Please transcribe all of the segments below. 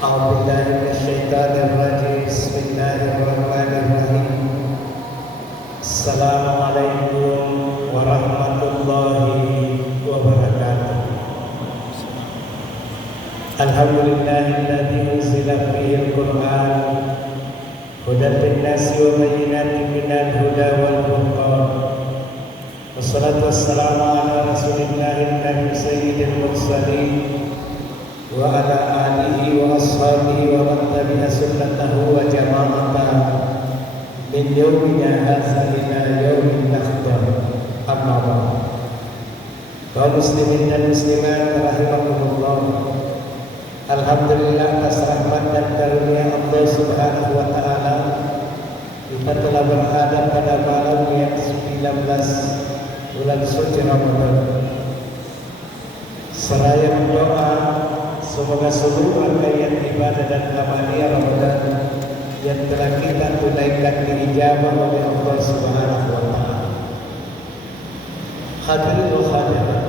أعوذ بالله من الشيطان الرجيم بسم الله الرحمن الرحيم السلام عليكم ورحمة الله وبركاته الحمد لله الذي أنزل فيه القرآن هدى للناس وبينات من الهدى والفرقان والصلاة والسلام على رسول الله الكريم سيد المرسلين وعلى آله وأصحابه ومن تبع سنته وجماعته من يومنا هذا إلى يوم الآخرة أما بعد kaum muslimin dan muslimat rahimakumullah. Alhamdulillah atas rahmat dan karunia Allah Subhanahu wa taala kita telah berada pada malam yang 19 bulan suci Ramadan. Seraya berdoa semoga seluruh rangkaian ibadah dan amalia Ramadan yang telah kita tunaikan diijabah oleh Allah Subhanahu wa taala. Hadirin wa hadirat,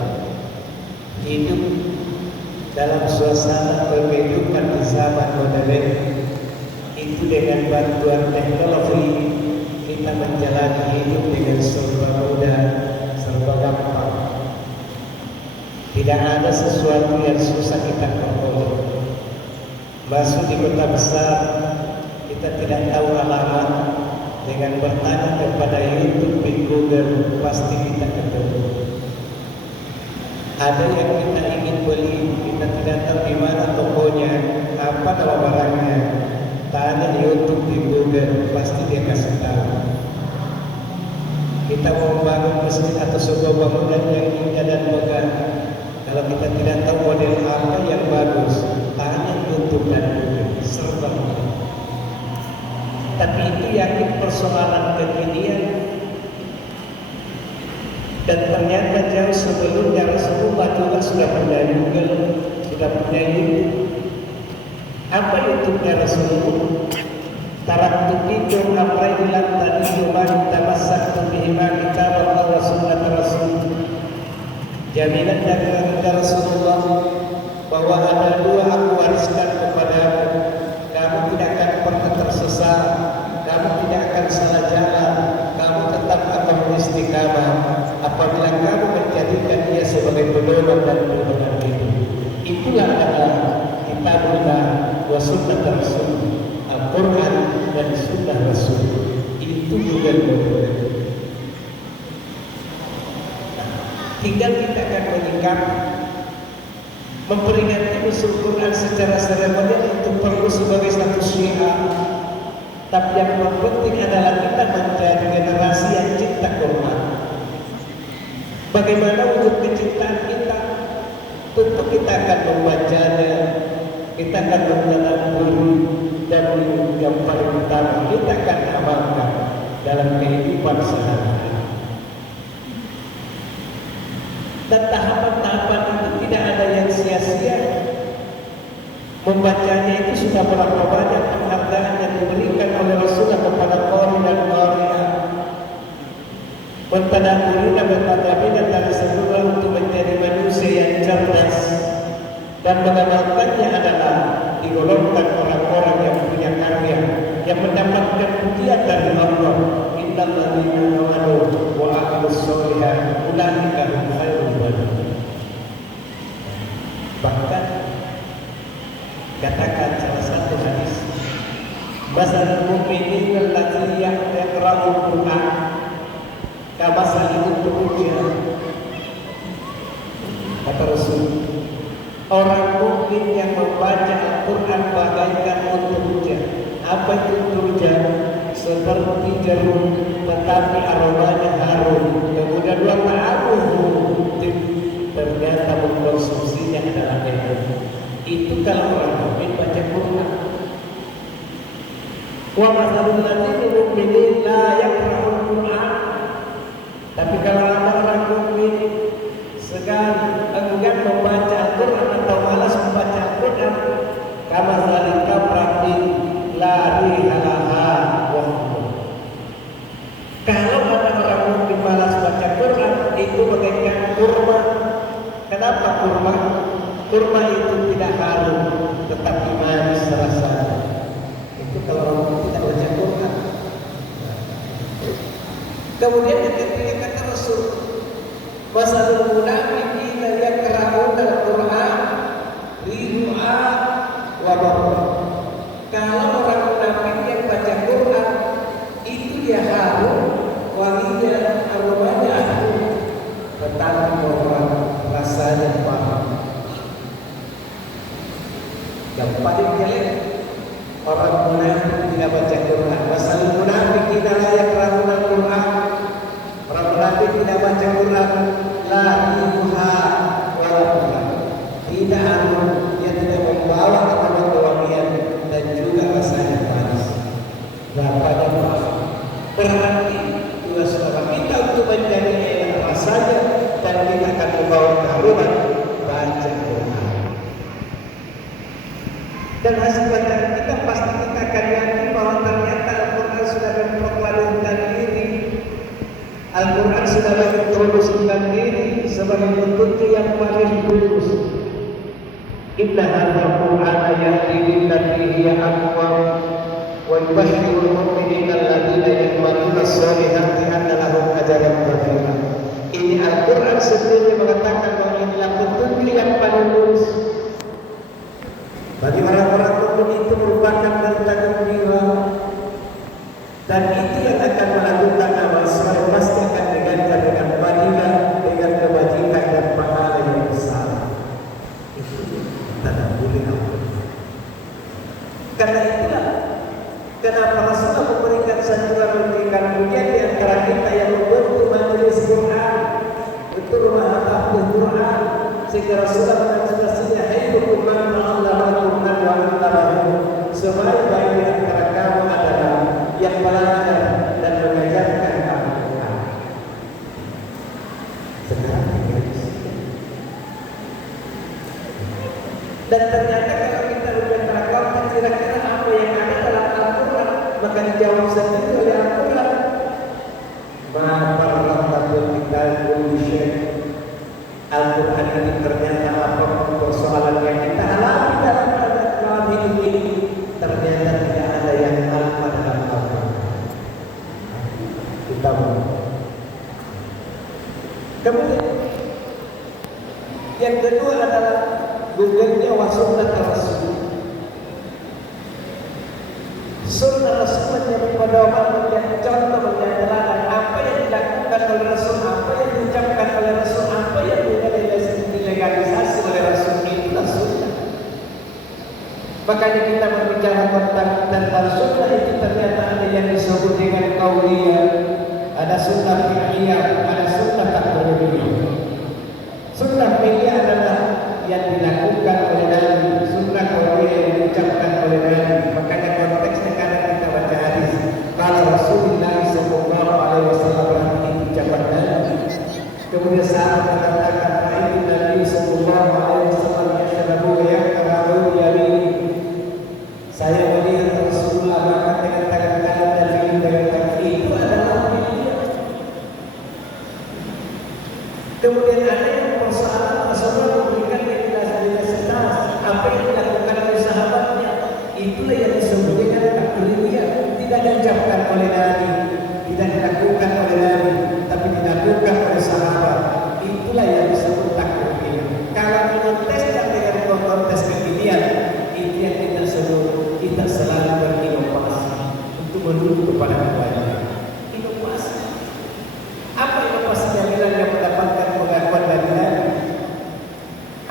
hidup dalam suasana kehidupan di zaman modern itu dengan bantuan teknologi kita menjalani hidup dengan serba mudah, serba gampang. Tidak ada sesuatu yang susah kita peroleh. Masuk di kota besar, kita tidak tahu alamat. Dengan bertanya kepada YouTube di Google, pasti kita ketemu. Ada yang kita ingin beli, kita tidak tahu di mana tokonya, apa nama barangnya. Tanya YouTube di Google, pasti dia kasih tahu. Kita mau membangun masjid atau sebuah bangunan yang indah dan megah. Kalau kita tidak tahu model apa yang bagus, tanya YouTube dan Google, serba mudah. Tapi itu yakin persoalan kekinian, dan ternyata jauh sebelumnya Rasulullah juga sudah punya Google, sudah punya YouTube. Apa YouTube-nya Rasulullah? Taraktu fikum amrayn lan tadillu ma tamassaktum bihima kitab Allah wa sunnat Rasul. Jaminan dari Rasulullah bahwa ada dua aku wariskan kepadamu. Kamu tidak akan pernah tersesat, kamu tidak akan salah jalan, kamu tetap akan istiqamah apabila kamu menjadikan dia sebagai pedoman dan pedoman hidup. Itulah adalah kitabullah wa sunnat Rasul, Al-Quran dan sunnah Rasul. Itu juga betul. Tinggal kita akan menyikapi, memperingati usul Quran secara seremonial itu perlu sebagai satu syiar. Tapi yang penting adalah kita menjadi generasi yang cinta Quran. Bagaimana wujud kecintaan kita? Tentu kita akan membacanya, kita akan menadaburi, dan yang paling utama kita akan amalkan dalam kehidupan sehari-hari. Dan tahapan-tahapan itu tidak ada yang sia-sia. Membacanya itu sudah berapa banyak penghargaan yang diberikan oleh Rasulullah kepada qari dan qari'ah. Mentadabburuna bertadabina dari seluruh untuk menjadi manusia yang cerdas, dan mengamalkannya adalah digolongkan orang-orang yang punya karya, yang mendapatkan pujian dari Allah. Innal ladzina amanu wa amilus sholihat ulaika hum khairul bariyah. Bahkan katakan salah satu hadis, masalul mu'minin alladzina yaqra'ul Qur'an kamasalil bu'udiyah. Kata Rasul, orang mukmin yang membaca Al-Quran bagaikan unta hujan. Apa itu unta hujan? Seperti jarum, tetapi aromanya harum. Kemudian dua ta'amuhu, ternyata mengkonsumsinya adalah ilmu. Itu kalau orang mukmin baca Quran. Wa masalul ladzina mu'minin la yaqra'ul Quran. Tapi kalau ada orang mukmin sekali enggan membaca Al-Quran atau malas membaca Al-Quran, kama zalika berarti lari halaha. Kalau ada orang mukmin malas baca Quran, itu bagaikan kurma. Kenapa kurma? kurma itu tidak harum tetapi manis rasanya. Itu kalau orang tidak baca Quran. Kemudian ketika kata Rasul, masalul munafiqina yaqra'una al-Qur'an ridu'a wa barra. Kalau orang munafik yang baca Quran itu dia harum, wanginya, aromanya harum, tetapi orang rasanya paham. Yang paling jelek orang munafik tidak baca Quran. Masalul munafiqina la yaqra'una al-Qur'an. Orang munafik tidak baca Quran, la yuha wa la tidak harum, dia tidak membawa kepada kewangian dan juga rasanya manis. Pada berarti juga seorang kita untuk menjadi enak rasanya dan kita akan membawa keharuman baca Quran. Dan hasil bacaan kita pasti kita akan yakin bahwa ternyata Al-Quran sudah memproklamasikan diri. Al-Quran sudah mengintroduksikan diri sebagai petunjuk yang paling lurus. Inna hadzal Qur'ana yahdi lillati hiya aqwam wa yubashshirul mu'minina alladziina ya'maluna ash-shalihati anna lahum ajran katsiran. Ini Al-Quran sendiri mengatakan bahwa inilah petunjuk yang paling lurus. Bagi orang-orang mukmin itu merupakan berita gembira, dan itu yang akan melakukan amal saleh pasti akan diganjar dengan fadilah, dengan kebajikan dan pahala yang besar. Itu tadabburi Al-Quran. Karena itulah kenapa Rasulullah memberikan sanjungan, memberikan pujian di antara kita yang membentuk majelis Quran, itu rumah tahfiz Quran, sehingga Rasulullah menjelaskannya, hayrukum man ta'allama Al-Quran wa 'allamahu. Sebaik-baik di antara kamu adalah yang belajar dan mengajarkan Al-Quran. Sekarang dan ternyata kalau kita berbicara konteks, kira-kira apa yang ada dalam Al-Quran, maka dijawab sendiri oleh Al-Quran. Ma farraqna kita kulli. Al-Quran ini ternyata apapun persoalan yang kita alami dalam hidup ini, ternyata tidak ada yang alfa dalam Al-Quran. Kita mau. Kemudian yang kedua adalah Google-nya wa sunnah Rasul. Sunnah Rasul menjadi pedoman, menjadi contoh, menjadi teladan apa yang dilakukan oleh Rasul, apa yang diucapkan oleh Rasul, apa yang dilegalisasi oleh Rasul, itulah sunnah. Makanya kita berbicara tentang sunnah itu ternyata ada yang disebut dengan qauliyah, ada sunnah fi'liyah, ada sunnah taqririyah. Sunnah fi'liyah adalah yang dilakukan oleh Nabi, sunnah qauliyah yang diucapkan oleh Nabi. Makanya konteksnya kadang kita baca hadis, kalau Rasulullah sallallahu alaihi wasallam itu ucapan Nabi. Kemudian saat mengatakan itu Nabi sallallahu alaihi wasallam yashrabu wa yakrahu yamin. Saya melihat Rasulullah makan dengan tangan kanan dan minum dengan tangan kiri. Itu adalah fi'liyah. Kemudian ada yang persoalan Rasulullah memberikan identitas apa yang dilakukan oleh sahabatnya. Itulah yang disebut dengan taqririyah. Tidak diucapkan oleh Nabi, tidak dilakukan oleh Nabi, tapi dilakukan oleh sahabat. Itulah yang disebut taqririyah. Kalau dikonteskan dengan konteks kekinian, itu yang kita sebut, kita selalu berinovasi untuk menuju kepada kebaikan. Inovasi. Apa inovasi yang mendapatkan pengakuan dari Nabi?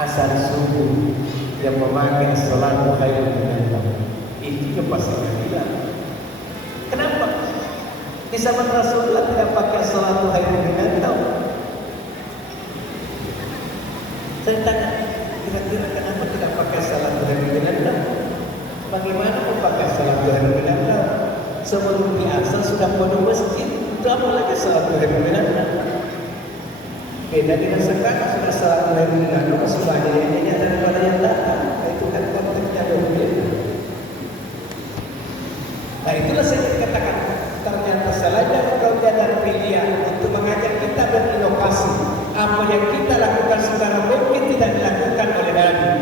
Asal subuh yang memakai salatu khairun minan naum. Itu pasti tidak. Kenapa? Di zaman Rasulullah tidak pakai salatu khairun minan naum. Saya tanya, kira-kira kenapa tidak pakai salatu khairun minan naum? Bagaimana memakai salatu khairun minan naum? Sebelum biasa sudah penuh masjid, itu apa lagi salatu khairun minan naum? Beda dengan sekarang, sudah salatu khairun minan naum sudah ada yang ini daripada yang datang. Itu kan konteksnya berbeda. Nah itulah saya katakan, ternyata selain kemudian dan pilihan untuk mengajak kita berinovasi. Apa yang kita lakukan sekarang mungkin tidak dilakukan oleh Nabi,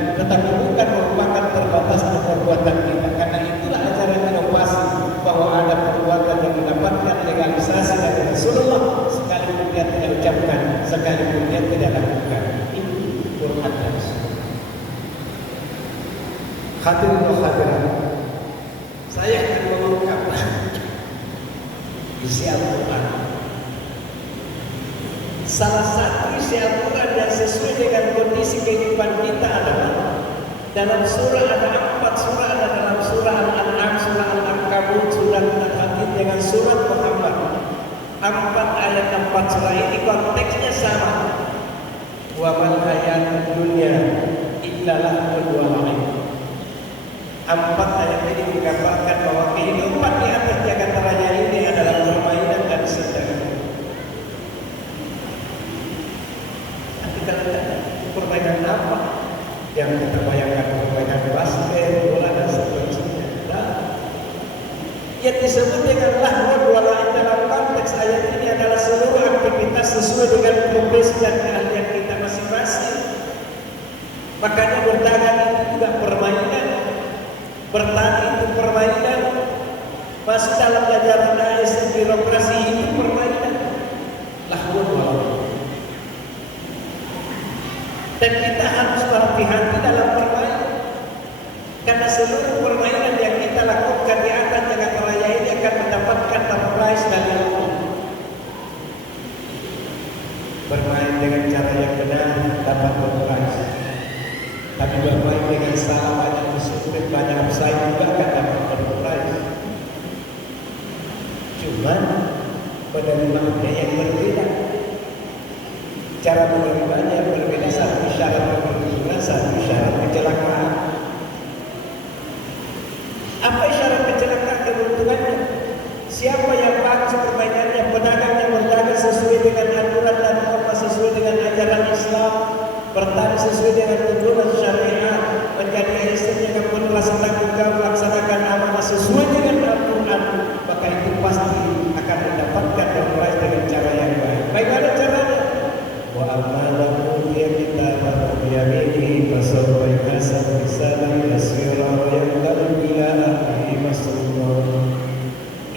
Hadirin wa hadirat, saya akan mengungkap isi Al-Quran. Salah satu isi Al-Quran yang sesuai dengan kondisi kehidupan kita adalah dalam surah ada 4 surah, ada dalam surah Al-An'am, surah Al-Ankabut, surah Al-Hadid dengan surat Muhammad. 4 ayat 4 surah ini konteksnya sama. Wa mal hayatud dunya illa lahwun wa la'ib. 4 ayat ini menggambarkan bahwa kehidupan di atas jagat raya ini adalah permainan dan sedekah. Tapi kadang-kadang permainan apa yang kita bayangkan? Permainan basket, bola dan seterusnya. Yang disebut dengan lahwun wa la'ib dalam konteks ayat ini adalah seluruh aktivitas sesuai dengan profesi dan keahlian kita masing-masing. Makanya berdagang itu juga permainan, bertani itu permainan, masuk dalam jajaran ASN birokrasi itu permainan. Lahwun wa la'ib. Dan kita harus berhati-hati dalam bermain, karena seluruh permainan yang kita lakukan di atas jagat raya ini akan mendapatkan prize dari Allah. Bermain dengan cara yang benar dapat prize, tapi bermain dengan salah, banyak disiplin, banyak offside juga akan dapat prize. Cuman penerimanya yang berbeda, cara menerimanya yang berbeda. Satu syarat keberuntungan, satu syarat kecelakaan. Apa syarat kecelakaan keberuntungannya? Siapa yang bagus permainannya, pedagang yang berdagang sesuai dengan aturan dan norma, sesuai dengan ajaran Islam, bertani sesuai dengan tuntunan syariat, menjadi ASN yang penuh rasa tanggung jawab, melaksanakan amanah sesuai dengan Al-Quran, maka itu pasti akan mendapatkan prize dengan cara yang baik. Bagaimana caranya? Wa amalahu kitabahu biyaminihi fasawfa yuhasabu hisaban yasira wa yanqalu ila ahlihi masrura.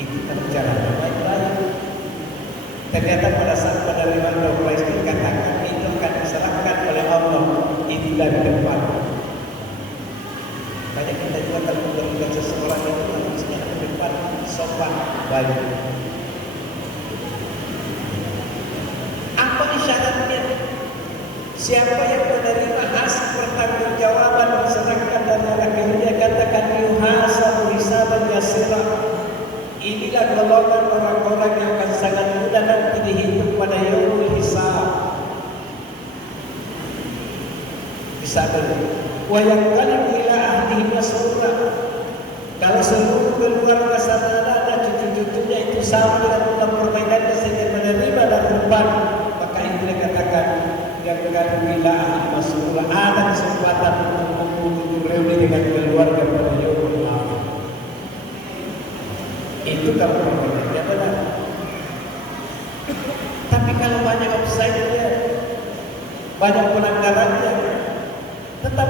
Itu cara baik-baik. Ternyata pada saat penerimaan prize dikatakan itu akan diserahkan oleh Allah itu dari depan. Banyak kita juga kalau memberikan seseorang itu harusnya di depan sopan baik. Apa isyaratnya? Siapa yang menerima hasil pertanggungjawaban diserahkan dari akhirnya katakan yuhasabu hisaban yasira. Inilah golongan orang-orang yang akan sangat mudah nanti dihitung pada yaumul hisab. Hisab wa yanqalib ila ahlihi masrura. Kalau seluruh keluarga saudara dan cucu-cucunya itu sama dengan permainannya sehingga menerima dan beban, maka itu dikatakan yang bila ahli masrura, ada kesempatan untuk reuni dengan keluarga pada yaumul akhir. Itu kalau permainannya benar. Tapi kalau banyak offside-nya, banyak pelanggarannya, tetap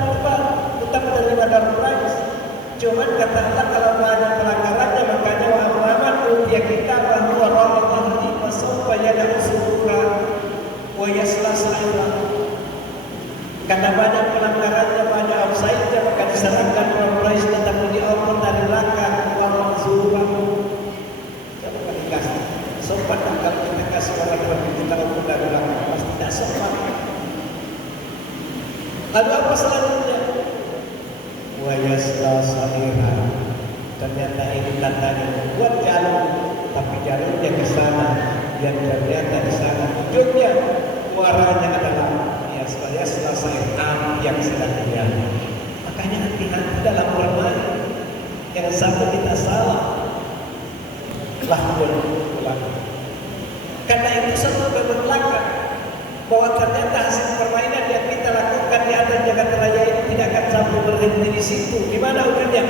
menerima dan prize. Cuman kata Allah kalau banyak pelanggarannya, makanya wa amman utiya kitabahu wara'a dhahrihi fasawfa yad'u subura wa yasla sa'ira. Karena banyak pelanggarannya, banyak offside-nya, maka diserahkan prize tetapi dioper dari belakang wara'a subura. Jangan dikasih sopan. Kalau kita kasih orang yang kita oper dari belakang pasti tidak sopan. Lalu apa selanjutnya? Wa yasla sa'ira. Ternyata ini tandanya membuat jalur, tapi jalurnya ke sana, yang ternyata di sana ujungnya muaranya adalah yasla sa'ira yang sedang terjadi. Makanya hati-hati dalam bermain, jangan sampai kita salah. Lahwun. Karena itu satu keberlakan bahwa ternyata hasil permainan yang kita lakukan di atas jagat raya ini tidak akan sampai berhenti di situ. Di mana ujungnya?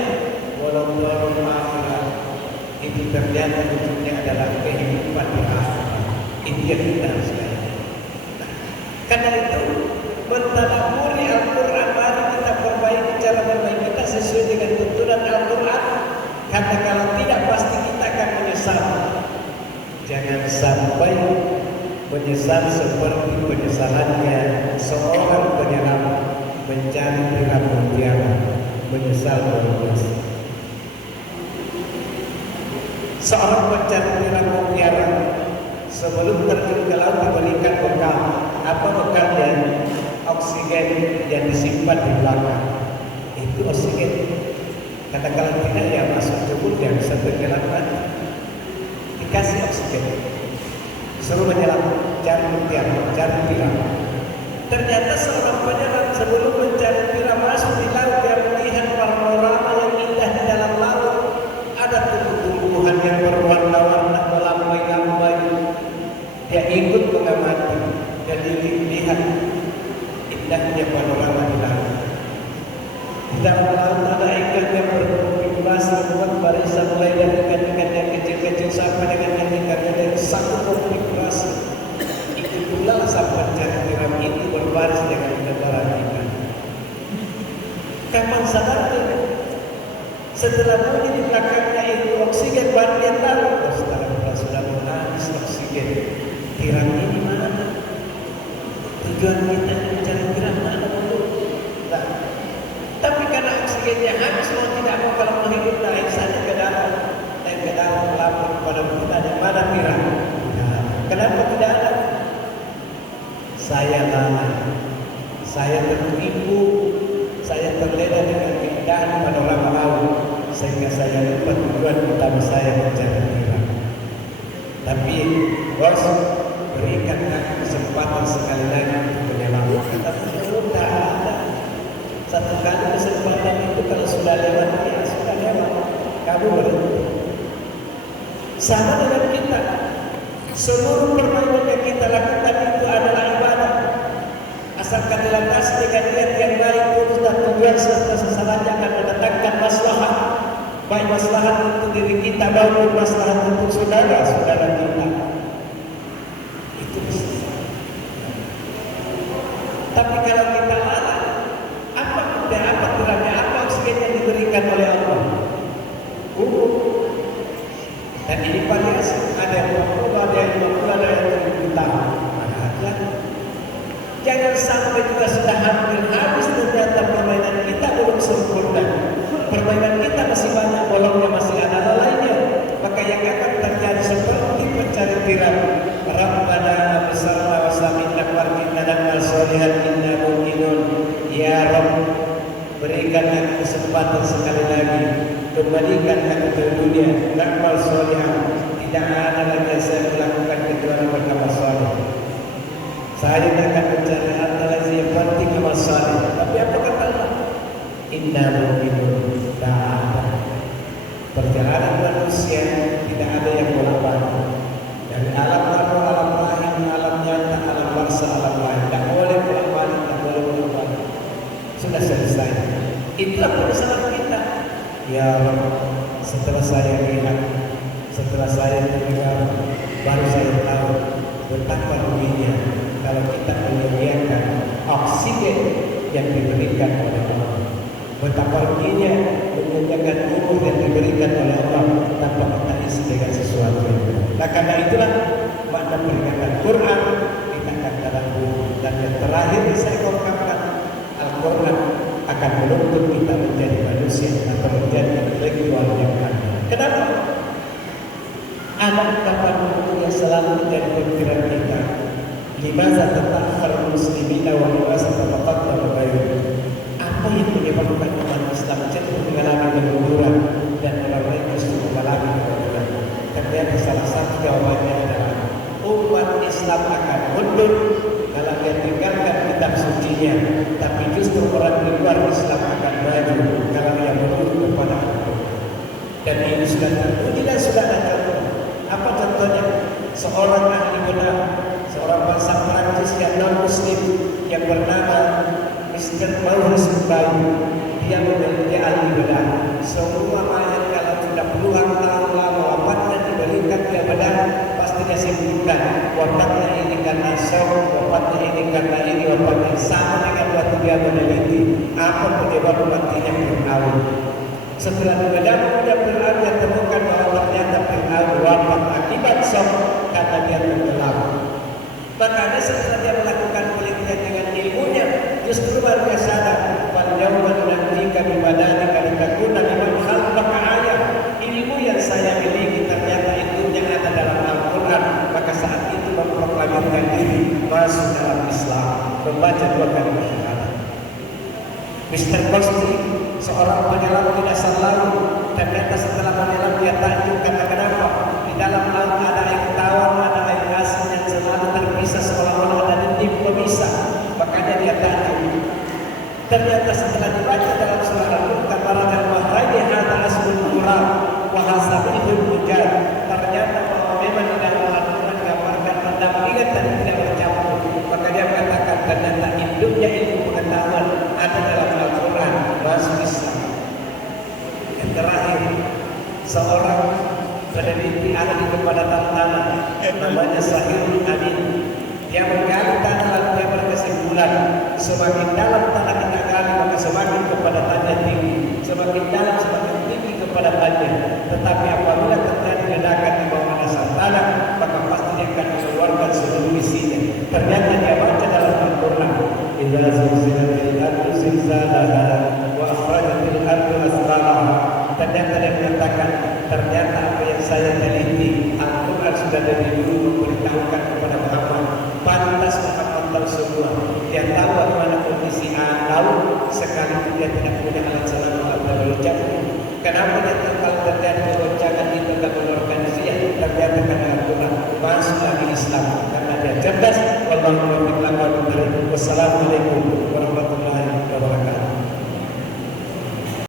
Walau akhirat. Itu ternyata ujungnya adalah kehidupan di akhirat. Itu yang kita harus lihat. Karena itu mentadabburi Al-Quran, mari kita perbaiki cara bermain kita sesuai dengan tuntunan Al-Quran. Karena kalau tidak pasti kita akan menyesal. Jangan sampai menyesal seperti penyesalannya seorang penyelam mencari piramid. menyesal luar biasa. Seorang pencari niram mutiara sebelum terjun ke laut diberikan bekal. Apa bekalnya? Oksigen yang disimpan di belakang. Itu oksigen. Katakanlah tidak ya masuk tubuh yang bisa tenggelam mati. Dikasih oksigen. Suruh menyelam, cari mutiara, cari piram. Ternyata seorang penyelam sebelum mencari piram masuk di laut, dia melihat panorama yang indah di dalam laut. Ada tumbuh-tumbuhan yang berwarna-warna melambai-lambai. Dia ikut mengamati dan dilihat indahnya panorama di laut. Di dalam laut ada ikan yang berkonfigurasi membuat barisan mulai dari ikan-ikan yang kecil-kecil sampai dengan ikan yang satu konfigurasi. Itu pula sampai cari piram itu berbaris dengan kendaraan ikan. Kapan sadarnya? Setelah bunyi di belakangnya itu oksigen bagian laut. Setelah sudah menangis oksigen. Piram ini mana? Tujuan kita mencari piram mana dulu? Nah, tapi karena oksigennya habis mau tidak mau kalau mau hidup naik saja ke dalam dan ke dalam melapor kepada kita yang mana piram? Nah, kenapa tidak ada? Saya lalai, saya tertipu, saya terlena dengan keindahan panorama laut sehingga saya lupa tujuan utama saya mencari piram. Tapi bos, berikan kesempatan sekali lagi untuk menyelam. Tapi tidak ada. Satu kali kesempatan itu kalau sudah lewat, ya sudah lewat. Kamu berhenti. Sama dengan kita. Seluruh permainan yang kita lakukan itu adalah ibadah. Asalkan dilandasi dengan niat yang baik, tulus dan tujuan serta sasarannya akan mendatangkan maslahat. Baik maslahat untuk diri kita maupun maslahat untuk saudara-saudara kita. Itu bisa. Tapi kalau kita lalai, apa kurangnya, apa oksigen yang diberikan oleh Allah? Dan ini variasi, ada yang 20, ada yang 50, ada yang 70 tahun. Maka jangan sampai juga sudah hampir habis ternyata permainan kita belum sempurna. Permainan kita masih banyak bolongnya, masih ada lainnya. Maka yang akan terjadi seperti pencari piram. Rabbana besarna wa saminna warqina dan al-solihat inna mu'minun. Ya Rabb, berikanlah kesempatan sekali lagi. Kembalikanlah ke dunia beramal soleh. Tidak ada lagi yang saya lakukan kecuali beramal soleh. Saya akan mencari harta lagi yang penting amal soleh. Tapi apa kata Allah? Inna mu'minun. Tidak ada. Perjalanan manusia tidak ada yang bolak-balik. Dari alam arwah, alam rahim, alam nyata, alam barza, alam lain. Tidak boleh bolak-balik, tidak boleh bolak-balik. Sudah selesai. Itulah penyesalan kita. Ya Allah, setelah saya lihat, setelah saya mendengar, baru saya tahu betapa ruginya kalau kita menyediakan oksigen yang diberikan oleh Allah. Betapa ruginya menyediakan umur yang diberikan oleh Allah tanpa kita isi dengan sesuatu. Nah, karena itulah makna peringatan Quran kita akan tadabbur. Dan yang terakhir saya ungkapkan, Al-Quran akan menuntut kita menjadi manusia atau menjadi intelektual yang ada. Kenapa? Anak kapan yang selalu menjadi pemikiran kita. Limaza tatakhar muslimin wa limaza tataqaddam ghairuhum. Apa yang menyebabkan umat Islam cenderung mengalami kemunduran dan orang lain justru mengalami kemunduran? Ternyata salah satu jawabannya adalah umat Islam akan mundur kalau dia tinggalkan kitab sucinya, tapi justru orang di luar Islam akan maju kalau dia menuju kepada Allah. Dan ini sudah teruji dan sudah ada contoh. Apa contohnya? Seorang ahli bedah, seorang bangsa Prancis yang non Muslim yang bernama Mr. Maurice Bayu. Dia memiliki ahli bedah. Semua mayat kalau sudah puluhan tahun lama wafatnya diberikan dia bedah, pasti dia simpulkan wafatnya ini karena shock, wafatnya ini karena ini, wafatnya sama dengan waktu dia meneliti apa penyebab matinya Fir'aun. Setelah dibedah dia Fir'aun yang temukan bahwa ternyata Fir'aun wafat akibat shock karena dia tenggelam. Makanya setelah dia melakukan penelitian dengan ilmunya, justru baru dia sadar pada jauhan nanti kami badani membaca dua kalimat syahadat. Mr. Kosti, seorang penyelam di dasar laut, ternyata setelah menyelam dia takjub karena kenapa? Di dalam laut ada air tawar, ada air asin yang selalu terpisah seolah-olah ada dinding pemisah. Makanya dia takjub. Ternyata setelah dibaca dalam surah Al-Qur'an, kata Al-Mahraji hadza asbul Qur'an wa hasabil hujan. Ternyata bahwa memang di dalam Al-Qur'an gambarkan pendampingan dan tidak bercampur. Maka dia katakan ternyata hidupnya ilmu pengetahuan ada dalam Al-Qur'an. Masuk Islam. Yang terakhir, seorang peneliti ada di kepada tanah namanya Sahirul Amin. Dia menggali tanah lalu dia berkesimpulan semakin dalam tanah kita gali maka semakin kepadatannya tinggi, semakin dalam semakin tinggi kepadatannya. Tetapi apabila terjadi ledakan di bawah dasar tanah maka pasti dia akan mengeluarkan seluruh isinya. Ternyata dia baca dalam Al-Quran, idza zulzilatil ardu zilzalaha wa akhrajatil ardu asqalaha. Ternyata dia mengatakan, ternyata apa yang saya teliti Al-Quran sudah dari dulu memberitahukan kepada Muhammad. Pantas Muhammad tahu semua. Dia tahu bagaimana kondisi laut sekalipun dia tidak punya